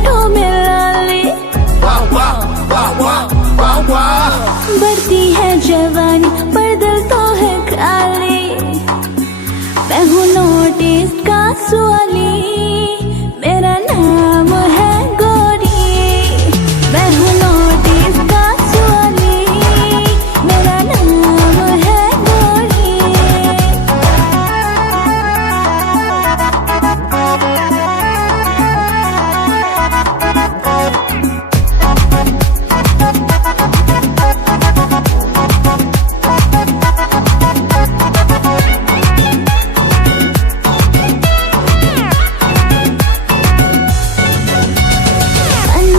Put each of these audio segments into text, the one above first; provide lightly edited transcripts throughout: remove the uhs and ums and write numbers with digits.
होठों में लाली, बढ़ती है जवानी पर दिल तो है खाली। मैं हूँ नॉर्थ ईस्ट का सुवाली, मेरा नाम है गोरी। मैं हूँ नॉर्थ ईस्ट का सुवाली, मेरा नाम है गोरी।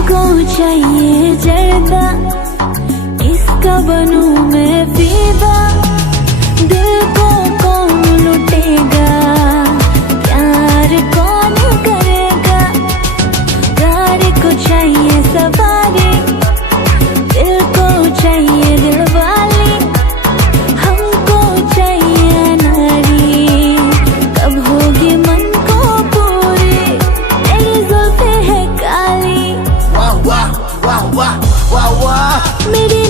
को चाहिए जर्दा, इसका बनूं मैं फीदा। दिल को कौन लुटेगा, प्यार कौन करेगा। गाड़ी को चाहिए सवारी, दिल को चाहिए दिल वाली। हमको चाहिए नारी, कब होगी मन को पूरी। मेरी जुल्फें है काली, मेरी